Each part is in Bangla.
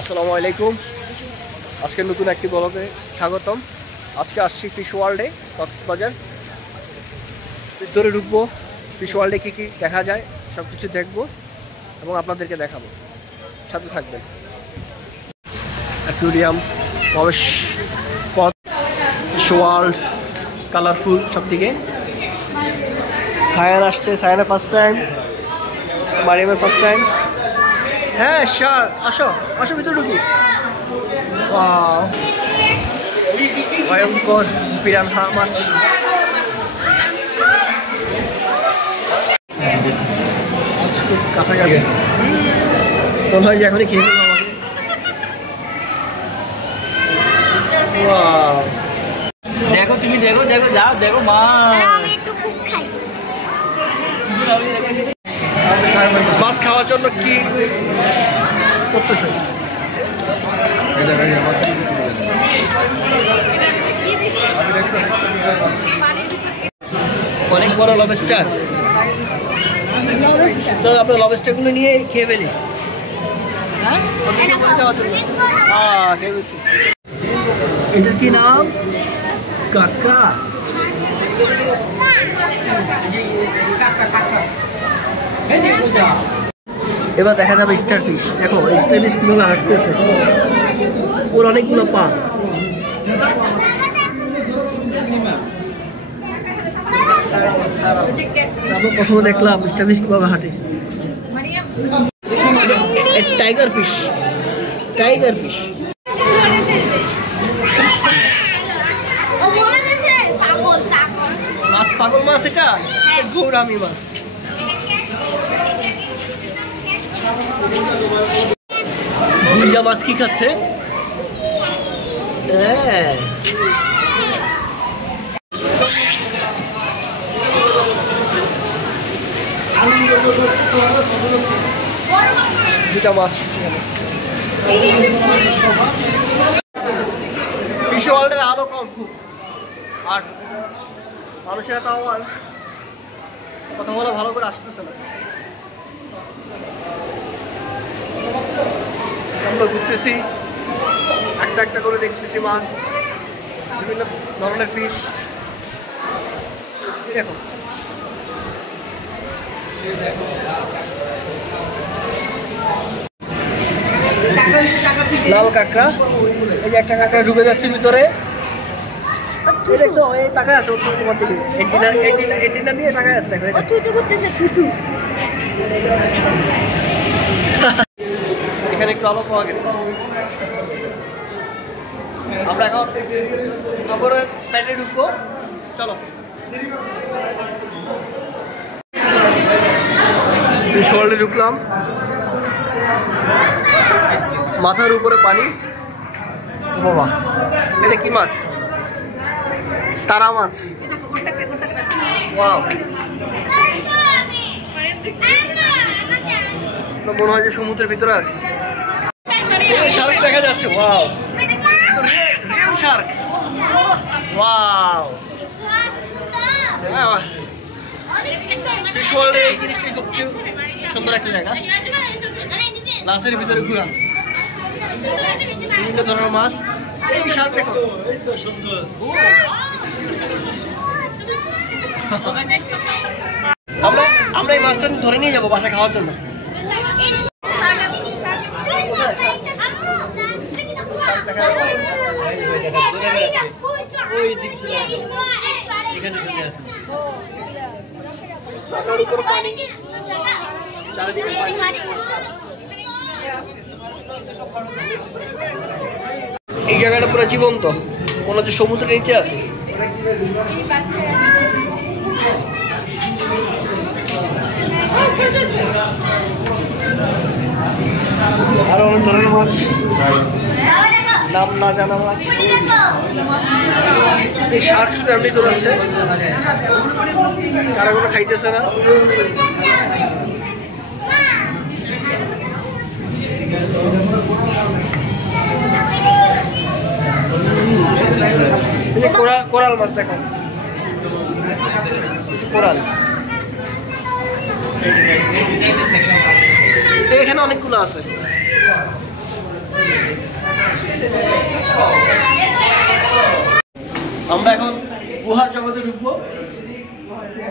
আসসালামু আলাইকুম। আজকে নতুন একটি ব্লগে স্বাগতম। আজকে আসছি ফিশ ওয়ার্ল্ডে, কক্সবাজার। ভিতরে ঢুকবো, ফিশ ওয়ার্ল্ডে কী কী দেখা যায় সব কিছু দেখবো এবং আপনাদেরকে দেখাবো, সাথে থাকবেন। অ্যাকুয়ারিয়াম, প্রবেশ পথ, ফিশ ওয়ার্ল্ড, কালারফুল সব দিকে। সায়ান আসছে, সায়ানের ফার্স্ট টাইম, মারিয়ামের ফার্স্ট টাইম। হ্যাঁ স্যার, আসো আসো, ভিতরে ঢুকি। ভয়ঙ্কর পিরানহা মাছ। কাছাকাছি মনে হয় যে এখনই খেয়ে দেবো আমাকে। দেখো তুমি, দেখো দেখো, যাও দেখো মা। মাছ খাওয়ার জন্য কি করতেছে? অনেক বড় লবস্টার। তো আপনার লবস্টারগুলো নিয়ে খেয়ে ফেলি। এটার কি নাম? কাঁকড়া। এবার দেখা যাবে স্টার ফিশ। দেখো স্টার ফিশ কিভাবে হাঁটতেছে, ওর অনেকগুলো পা। প্রথমে দেখলাম স্টার ফিশ কিভাবে হাঁটে। Tiger fish, tiger fish. মাছ পাগল মাছ, এটা গৌরামি মাছ। ভুজা মাছ কি খাচ্ছে? দুটা মাছ। ফিশ ওয়ার্ল্ডের আলো কম খুব, আর মানুষেরা তাও আর কথা বলা ভালো করে আসতেছে না। আমরা ঘুরতেছি, একটা একটা করে দেখতেছি মাছ, বিভিন্ন ধরনের ফিশ। দেখো লাল কাঁকড়া। এই যে একটা কাঁকড়া ঢুকে যাচ্ছে ভিতরে। দেখছো এই তাকায় আসো তোমার দিকে, এন্টিনা দিয়ে তাকায় আসতে। এখানে একটু আলো পাওয়া গেছে। আমরা এখন নগরের প্যাটে ঢুকবো, চলো। ফিশ ওয়ার্ল্ডে ঢুকলাম, মাথার উপরে পানি। বাবা, এটা কি মাছ? তারা মাছ। ওয়াও, মনে হয় যে সমুদ্রের ভিতরে আছে। শার্ক দেখা যাচ্ছে। Wow, real Shark. Wow, fish ওয়ার্ল্ডে এই জিনিসটাই সবচেয়ে সুন্দর একটা জায়গা। গ্লাসের ভিতরে ঘুরা, বিভিন্ন ধরনের মাছ। এই শার্ক দেখো, আমরা এই মাছটা ধরে নিয়ে যাবো বাসায় খাওয়ার জন্য। এই জায়গাটা পুরো জীবন্ত, মনে হচ্ছে সমুদ্রের নিচে আছে। আরো অনেক ধরনের মাছ, নাম না জানা মাছ। এই শার্ক শুধু এমনি দৌড়াচ্ছে, কারা কোনো খাইতেছে না। কোরাল মাছ দেখো, কোরাল। এখানে অনেকগুলো আছে। মধ্যে ঢুকবো,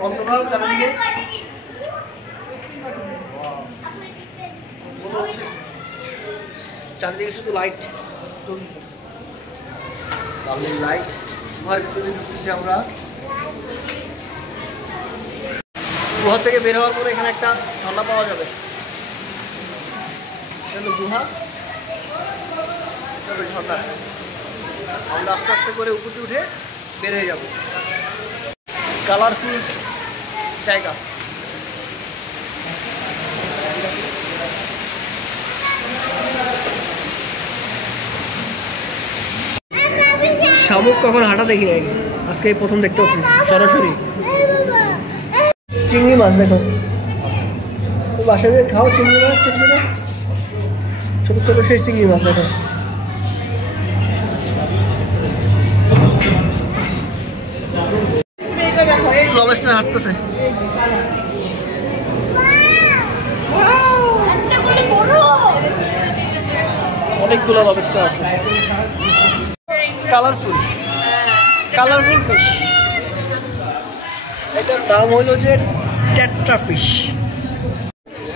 অন্ধকার চারিদিকে, চারদিকে শুধু লাইট চলছে, লাইট। গুহার ভিতরে ঢুকতেছি আমরা। গুহা থেকে বের হওয়ার পরে এখানে একটা ঝর্ণা পাওয়া যাবে, গুহা ঝর্ণা। আমরা আস্তে আস্তে করে উপরে উঠে বের হয়ে যাব। কালারফুল জায়গা। শামুক কখন হাঁটা দেখি নাই, আজকে প্রথম দেখতে পাচ্ছি সরাসরি। চিংড়ি মাছ দেখো, বাসায় যে খাও চিংড়ি মাছ, ছোট ছোট সেই চিংড়ি মাছ দেখো। লবস্টার হাঁটতেছে, অনেকগুলো লবস্টার আছে। Colourful colourful fish. এটার নাম হলো যে টেট্রা ফিশ।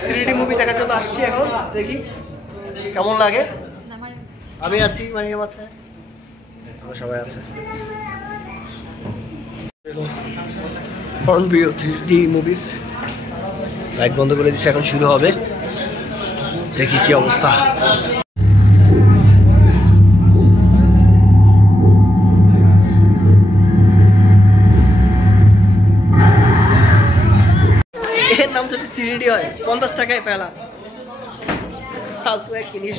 3D মুভি দেখার জন্য আসছি, এখন দেখি কেমন লাগে। আমি আছি, মারিয়াম আছে, সবাই আছে। ফ্রন্ট ভিউ 3D মুভির লাইট বন্ধ করে দিচ্ছে, এখন শুরু হবে। দেখি কি অবস্থা। এর নাম যদি 3D হয় 50 টাকায় ফেলা, ফালতু এক জিনিস।